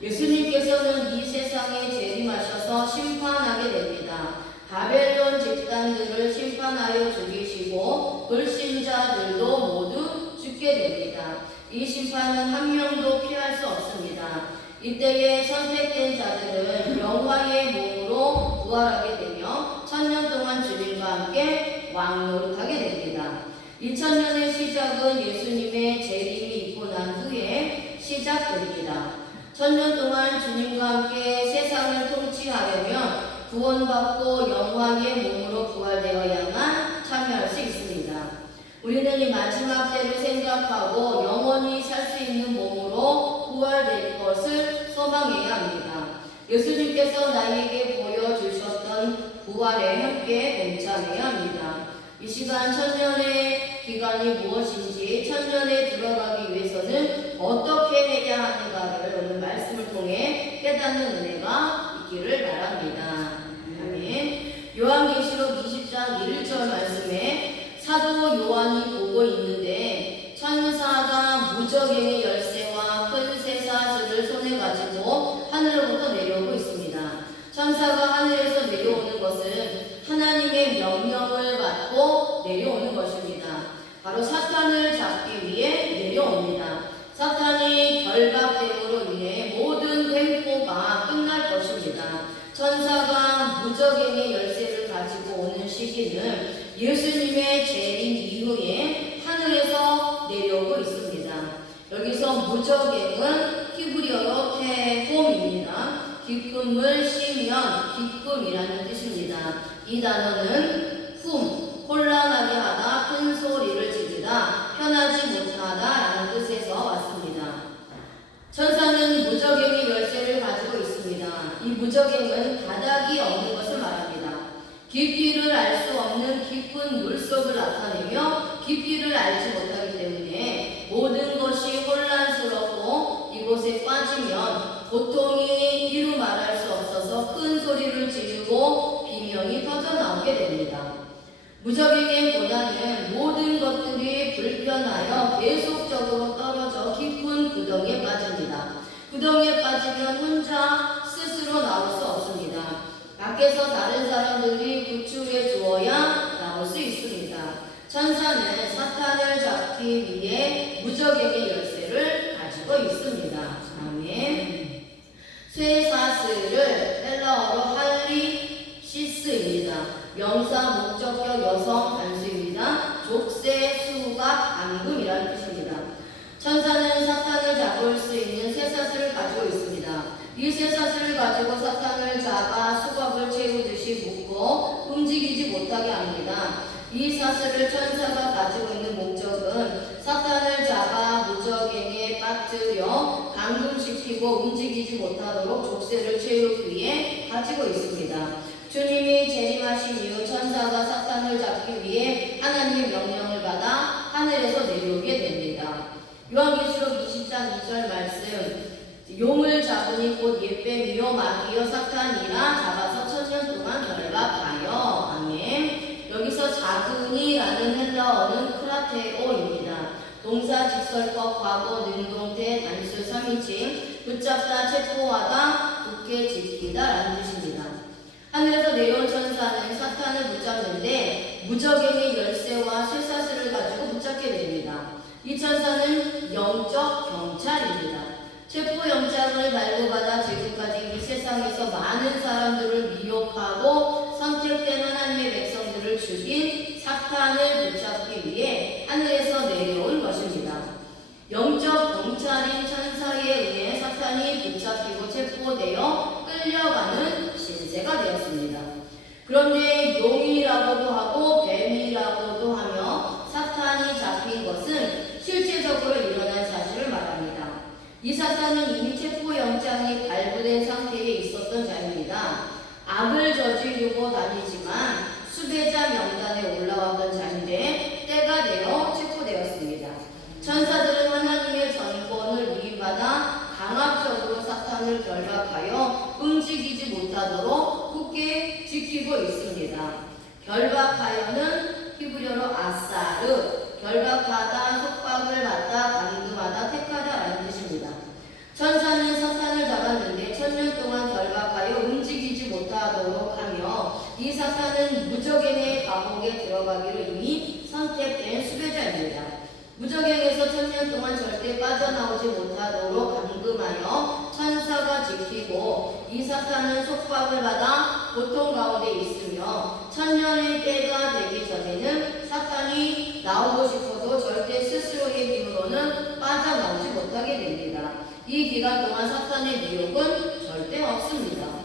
예수님께서는 이 세상에 재림하셔서 심판하게 됩니다. 바벨론 집단들을 심판하여 죽이시고 불신자들도 모두 죽게 됩니다. 이 심판은 한 명도 피할 수 없습니다. 이때에 선택된 자들은 영화의 몸으로 부활하게 되며 1000년 동안 주님과 함께 왕노릇하게 됩니다. 2000년의 시작은 예수님의 재림이 있고 난 후에 시작됩니다. 1000년 동안 주님과 함께 세상을 통치하려면 구원받고 영광의 몸으로 부활되어야만 참여할 수 있습니다. 우리는 이 마지막 때를 생각하고 영원히 살 수 있는 몸으로 부활될 것을 소망해야 합니다. 예수님께서 나에게 보여주셨던 부활에 함께 동참해야 합니다. 이 시간 1000년의 기간이 무엇인지 1000년에 들어가기 위해서는 어떻게 해야 하는가를 오늘 말씀을 통해 깨닫는 은혜가 있기를 바랍니다. 아멘. 요한계시록 20장 1절 말씀에 사도 요한이 보고 있는데 천사가 무저갱의 열쇠와 큰 쇠사슬을 손에 가지고 하늘로부터 내려오고 있습니다. 천사가 하늘에서 내려오는 것은 하나님의 명령을 받고 내려오는 것입니다. 바로 사탄을 잡기 위해 내려옵니다. 사탄이 결박됨으로 인해 모든 횡포가 끝날 것입니다. 천사가 무저갱의 열쇠를 가지고 오는 시기는 예수님의 재림 이후에 하늘에서 내려오고 있습니다. 여기서 무저갱은 히브리어로 테홈입니다. 기쁨을 씌면 기쁨이라는 뜻입니다. 이 단어는 혼란하게 하다, 큰 소리를 지르다, 편하지 못하다라는 뜻에서 왔습니다. 천사는 무저갱의 열쇠를 가지고 있습니다. 이 무저갱은 바닥이 없는 것을 말합니다. 깊이를 알 수 없는 깊은 물속을 나타내며 깊이를 알지 못하기 때문에 모든 것이 혼란스럽고 이곳에 빠지면 고통이 이루 말할 수 없어서 큰 소리를 지르고 비명이 터져나오게 됩니다. 무저갱의 고난은 모든 것들이 불편하여 계속적으로 떨어져 깊은 구덩이에 빠집니다. 구덩이에 빠지면 혼자 스스로 나올 수 없습니다. 밖에서 다른 사람들이 구출해 주어야 나올 수 있습니다. 천사는 사탄을 잡기 위해 무저갱의 열쇠를 가지고 있습니다. 아멘. 쇠사슬을 헬라어로 할리시스입니다. 명사, 목적격, 여성, 단수입니다. 족쇄, 수갑, 앙금이라는 뜻입니다. 천사는 사탄을 잡을 수 있는 쇠사슬을 가지고 있습니다. 이 쇠사슬을 가지고 사탄을 잡아 수갑을 채우듯이 묶고 움직이지 못하게 합니다. 이 사슬을 천사가 가지고 있는 목적은 사탄을 잡아 무저갱에 빠뜨려 감금시키고 움직이지 못하도록 족쇄를 채우기 위해 가지고 있습니다. 주님이 재림하신 이후 천사가 사탄을 잡기 위해 하나님의 명령을 받아 하늘에서 내려오게 됩니다. 요한계시록 20장 2절 말씀, 용을 잡으니 곧 옛뱀이요 마귀요 사탄이라 잡아서 1000년 동안 결박하여. 아멘. 여기서 잡으니라는 헬라어는 크라테오입니다. 동사, 직설법, 과거, 능동태, 단수, 3인칭, 붙잡다, 체포하다, 굳게 지키다 라는 뜻입니다. 하늘에서 내려온 천사는 사탄을 붙잡는데 무저갱의 열쇠와 쇠사슬을 가지고 붙잡게 됩니다. 이 천사는 영적 경찰입니다. 체포영장을 발부받아 지금까지 이 세상에서 많은 사람들을 미혹하고 선택된 하나님의 백성들을 죽인 사탄을 붙잡기 위해 하늘에서 내려온 것입니다. 영적 경찰인 천사에 의해 사탄이 붙잡히고 체포되어 끌려가는 신세가 되었습니다. 그런데 용이라고도 하고 뱀이라고도 하며 사탄이 잡힌 것은 실제적으로 일어난 사실을 말합니다. 이 사탄은 이미 체포영장이 발부된 상태에 있었던 자입니다. 악을 저지르고 다니지만 수배자 명단에 올라왔던 자인데 때가 되어 체포되었습니다. 천사들은 하나님의 전권을 위임받아 강압적으로 사탄을 결박하여 움직이지 못하도록 굳게 지키고 있습니다. 결박하여는 히브리어로 아사르, 결박하다, 속박을 받다, 감금하다, 택하다 라는 뜻입니다. 천사는 사탄을 잡아 사탄은 무적행의 감옥에 들어가기로 이미 선택된 수배자입니다. 무적행에서 1000년 동안 절대 빠져나오지 못하도록 감금하여 천사가 지키고 이 사탄은 속박을 받아 고통 가운데 있으며 1000년의 때가 되기 전에는 사탄이 나오고 싶어도 절대 스스로의 힘으로는 빠져나오지 못하게 됩니다. 이 기간 동안 사탄의 미혹은 절대 없습니다.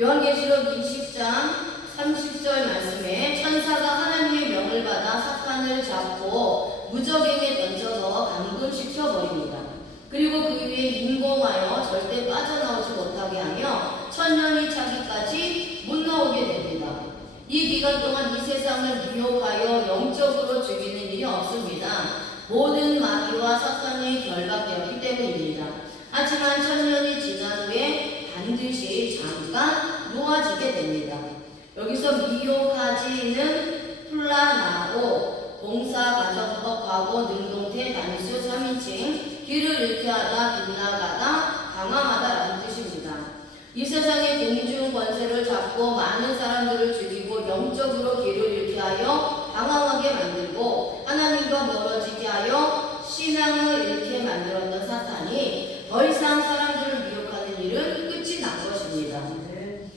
요한계시록 20장 30절 말씀에 천사가 하나님의 명을 받아 사탄을 잡고 무적행에 던져서 감금시켜버립니다. 그리고 그 위에 인공하여 절대 빠져나오지 못하게 하며 1000년이 차기까지 못 나오게 됩니다. 이 기간 동안 이 세상을 미혹하여 영적으로 죽이는 일이 없습니다. 모든 마귀와 사탄이 결박되었기 때문입니다. 하지만 1000년이 지난 후에 반드시 잠깐 놓아지게 됩니다. 여기서 미혹하지는 플라나오, 공사가정법, 과거, 능동태, 단수, 3인칭, 길을 잃게 하다, 빗나가다, 강함하다라는 뜻입니다. 이 세상의 공중 권세를 잡고 많은 사람들을 죽이고 영적으로 길을 잃게 하여 방황하게 만들고 하나님과 멀어지게 하여 신앙을 잃게 만들었던 사탄이 더 이상 사람들을 미혹하는 일은 끝이 난 것입니다.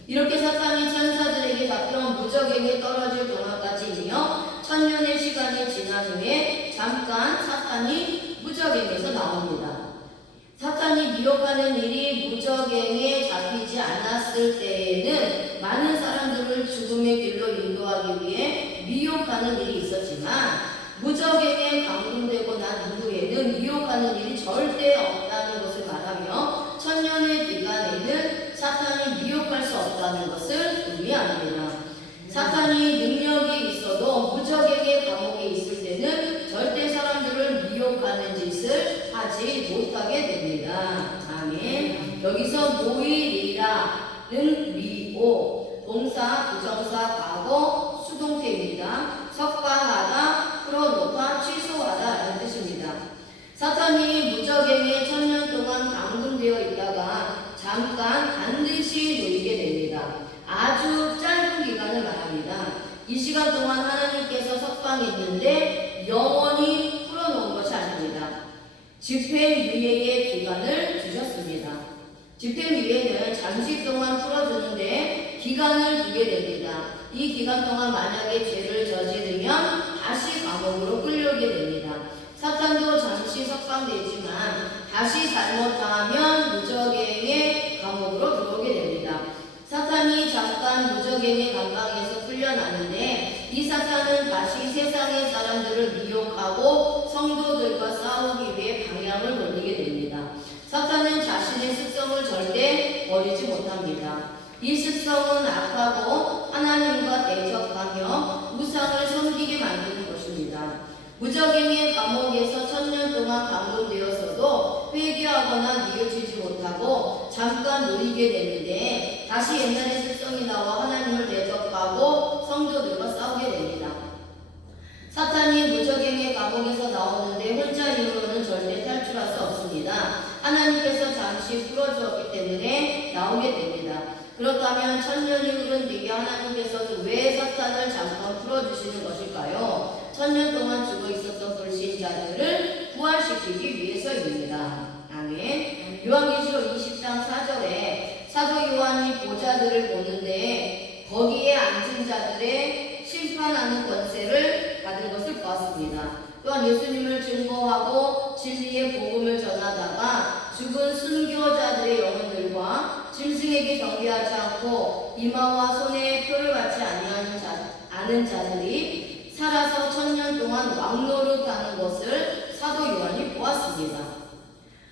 이렇게 사탄이 천사들에게 잡혀온 무적행에 떨어질 동안까지이며 1000년의 시간이 지난 후에 잠깐 사탄이 무적행에서 나옵니다. 사탄이 미혹하는 일이 무적행에 잡히지 않았을 때에는 많은 사람들을 죽음의 길로 인도하기 위해 미혹하는 일이 있었지만 무적행에 감금되고 난 이후에는 미혹하는 일이 절대 없다는 것을 말하며 1000년의 기간에는 사탄이 미혹할 수 없다는 것을 의미합니다. 사탄이 능력이 있어도 무적행의 감옥에 있을 때는 절대 사람들을 미혹하는 짓을 하지 못하게 됩니다. 아멘. 여기서 모이리라는 미오, 동사, 부정사, 과거, 수동태입니다. 석방하다, 풀어놓다, 취소하다라는 뜻입니다. 사탄이 무적행에 1000년 동안 감금되어 있다가 잠깐 반드시 놓이게 됩니다. 아주 짧은 기간을 말합니다. 이 시간 동안 하나님께서 석방했는데 영원히 풀어놓은 것이 아닙니다. 집행유예의 기간을 주셨습니다. 집행유예는 잠시 동안 풀어주는데 기간을 두게 됩니다. 이 기간 동안 만약에 죄를 저지르면 다시 감옥으로 끌려오게 됩니다. 사탄도 잠시 석방되지만 다시 잘못하면 무적행의 감옥으로 들어오게 됩니다. 사탄이 잠깐 무적행의 감방에서 풀려나는데 이 사탄은 다시 세상의 사람들을 미혹하고 성도들과 싸우기 위해 방향을 돌리게 됩니다. 사탄은 자신의 습성을 절대 버리지 못합니다. 이 습성은 악하고 하나님과 대적하며 우상을 섬기게 만드는 것입니다. 무적행의 감옥에서 1000년 동안 감금되었어도 회개하거나 뉘우치지 못하고 잠깐 놓이게 되는데 다시 옛날의 습성이 나와 하나님을 대적하고 성도들과 싸우게 됩니다. 사탄이 무적행의 감옥에서 나오는데 혼자 힘으로는 절대 탈출할 수 없습니다. 하나님께서 잠시 풀어주었기 때문에 나오게 됩니다. 그렇다면 1000년이 흐른 뒤에 하나님께서는 왜 사탄을 잠깐 풀어주시는 것일까요? 1000년 동안 죽어 있었던 불신자들을 부활시키기 위해서입니다. 아멘. 요한계시록 20장 4절에 사도 요한이 보좌들을 보는데 거기에 앉은 자들의 심판하는 권세를 받은 것을 보았습니다. 또한 예수님을 증거하고 진리의 복음을 전하다가 죽은 순교자들의 영혼들과 짐승에게 경배하지 않고 이마와 손에 표를 받지 않은 자들이 살아서 1000년 동안 왕노릇하는 것을 사도 요한이 보았습니다.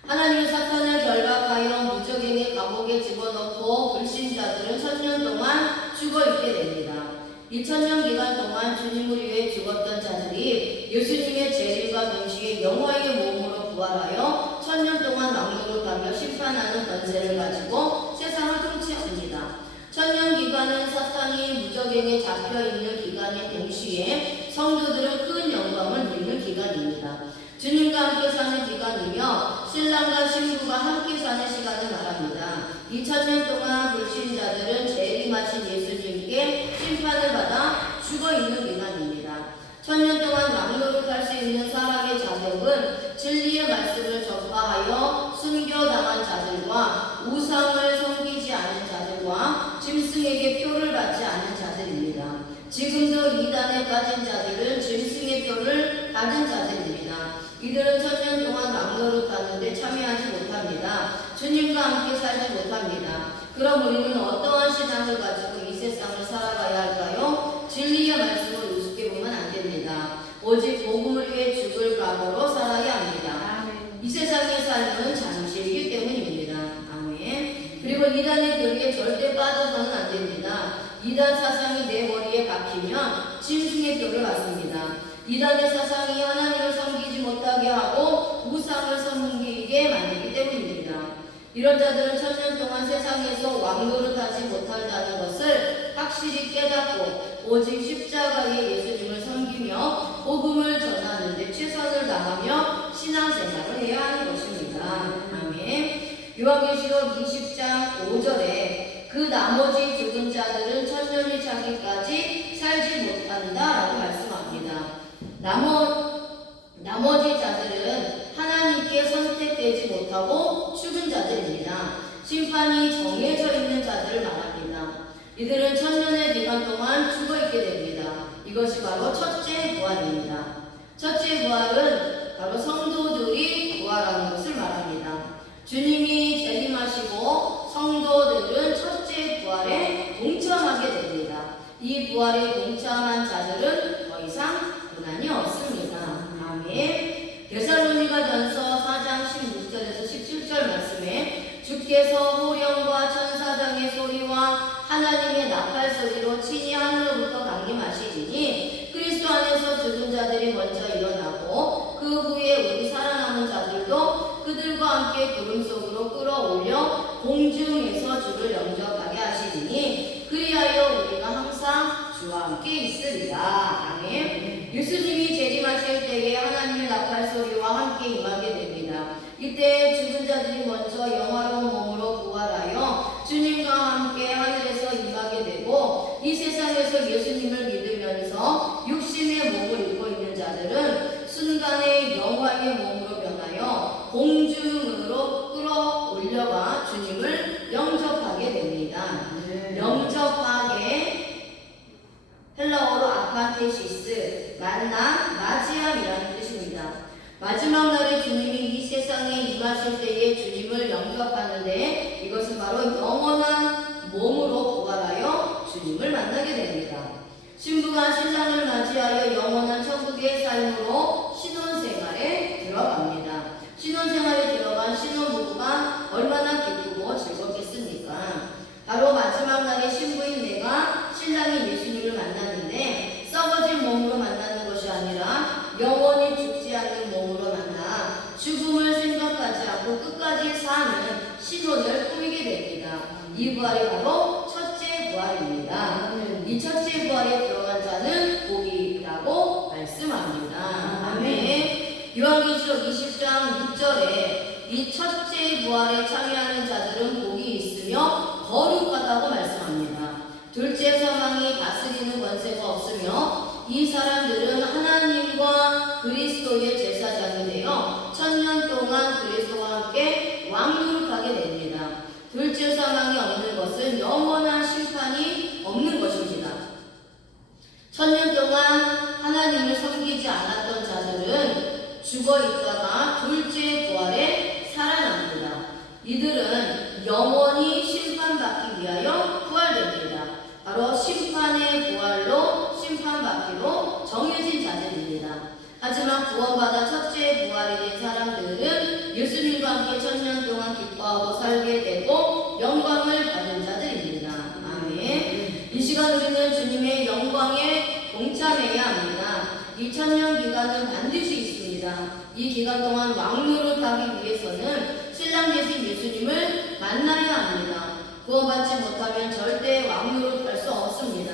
하나님은 사탄을 결박하여 무적행의 감옥에 집어넣고 불신자들은 1000년 동안 죽어있게 됩니다. 2000년 기간 동안 주님을 위해 죽었던 자들이 예수님의 재림과 동시에 영화의 몸으로 부활하여 1000년 동안 왕노릇하며 심판하는 권세를 가지고 세상을 통치합니다. 1000년 기간은 사탄이 무적행에 잡혀있는 기간인 동시에 성도들은 큰 영광을 누리는 기간입니다. 주님과 함께 사는 기간이며 신랑과 신부가 함께 사는 시간을 말합니다. 2000년 동안 불신자들은 재림하신 예수님께 심판을 받아 죽어있는 기간입니다. 1000년 동안 왕노릇할 수 있는 사람의 자격은 진리의 말씀을 전파하여 순교당한 자들과 우상을 섬기지 않은 자들과 짐승에게 표를 받지 않은 자들입니다. 지금도 이단에 빠진 자들은 짐승의 표를 받은 자들입니다. 이들은 1000년 동안 왕노릇하는데 참여하지 못합니다. 주님과 함께 살지 못합니다. 그럼 우리는 어떠한 신앙을 가지고 이 세상을 살아가야 할까요? 진리의 말씀을 우습게 보면 안 됩니다. 오직 복음을 위해 죽을 각오로 살아야 합니다. 이 세상의 삶은 잠시이기 때문입니다. 아멘. 그리고 이단의 교리에 절대 빠져서는 안 됩니다. 이단 사상이 내 머리에 박히면 짐승의 표를 받습니다. 이단의 사상이 하나님을 섬기지 못하게 하고 우상을 섬기게 만들기 때문입니다. 이런 자들은 1000년 동안 세상에서 왕노릇하지 못한다는 것을 확실히 깨닫고 오직 십자가의 예수님을 섬기며 복음을 전하는 데 최선을 다하며 신앙생활을 해야 하는 것입니다. 아멘. 요한계시록 20장 5절에 그 나머지 죽은 자들은 천년이 차기까지 살지 못한다라고 말씀합니다. 나머지 자들은 하나님께 선택되지 못하고 죽은 자들입니다. 심판이 정해져 있는 자들을 말합니다. 이들은 천년의 기간 동안 죽어있게 됩니다. 이것이 바로 첫째 부활입니다. 첫째 부활은 바로 성도들이 부활하는 것을 말합니다. 주님이 재림하시고 성도들은 첫째 부활에 동참하게 됩니다. 이 부활에 동참한 자들은 더 이상 고난이 없습니다. 아멘. 데살로니가전서 4장 16절에서 17절 말씀에 주께서 호령과 천사장의 소리와 하나님의 나팔 소리로 친히 하늘로부터 강림하시리니 그리스도 안에서 죽은 자들이 먼저 일어나고 그 후에 우리 살아남은 자들도 그들과 함께 구름 속으로 끌어올려 공중에서 주를 영접하게 하시리니 그리하여 우리가 항상 주와 함께 있으리라. 아멘. 예수님이 재림하실 때에 하나님의 나팔 소리와 함께 임하게 됩니다. 이때 죽은 자들이 먼저 영화로운 몸으로 부활하여 주님과 함께 하늘에서 임하게 되고 이 세상에서 예수님을 믿으면서 육신의 몸을 입고 있는 자들은 순간에 영화의 몸으로 변하여 공중으로 끌어올려가 주님을 영접하게 됩니다. 영접하게 헬라어로 아판테시스, 만나, 맞이함이라는 뜻입니다. 마지막 날에 주님이 이 세상에 임하실 때에 주님을 영접하는데 이것은 바로 영원한 몸으로 부활하여 주님을 만나게 됩니다. 신부가 신랑을 맞이하여 영원한 천국의 삶으로 신혼생활에 들어갑니다. 신혼생활에 들어간 신혼부부가 얼마나 기쁘고 즐겁겠습니까? 바로 마지막 날에 신부인 내가 신랑인 예수님을 만나는데 썩어질 몸으로 만나는 것이 아니라 영원히 죽지 않는 몸으로 만나 죽음을 생각하지 않고 끝까지 사는 신혼을 꾸미게 됩니다. 이 부활이 바로 첫째 부활입니다. 이 첫째 부활에 들어간 자는 복이라고 말씀합니다. 아멘. 요한계시록 20장 6절에 이 첫째 부활에 참여하는 자들은 복이 있으며 거룩하다고 말씀합니다. 둘째 사망이 다스리는 권세가 없으며 이 사람들은 하나님과 그리스도의 제사장이 되어 1000년 동안 그리스도와 함께 왕노릇하게 됩니다. 둘째 사망이 없는 것은 영원한 심판이 없는 것입니다. 1000년 동안 하나님을 섬기지 않았던 자들은 죽어 있다가 둘째 부활에 살아납니다. 이들은 영원히 심판받기 위하여 부활됩니다. 바로 심판의 부활로 심판받기로 정해진 자들입니다. 하지만 구원받아 첫째 부활이 된 사람들은 예수님과 함께 1000년 동안 기뻐하고 살게 되고 영광을 받은 자들입니다. 아멘. 이 시간 우리는 주님의 영광에 동참해야 합니다. 2000년 기간은 반드시 있습니다. 이 기간 동안 왕노릇하기 위해서는 신랑 되신 예수님을 만나야 합니다. 구원받지 못하면 절대 왕노릇할 수 없습니다.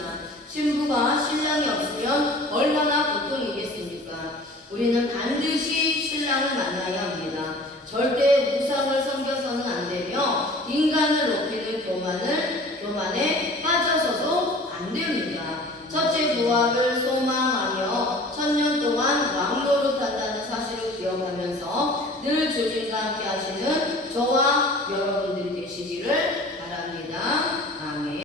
신부가 신랑이 없으면 얼마나 고통이겠습니까? 우리는 반드시 신랑을 만나야 합니다. 절대 우상을 섬겨서는 안 되며 인간을 높이는 교만에 빠져서도 안 됩니다. 첫째 부활을 소망하며 1000년 동안 왕노릇한다는 사실을 기억하면서 늘 주님과 함께 하시는 저와 여러분들이 되시기를 바랍니다. 아멘.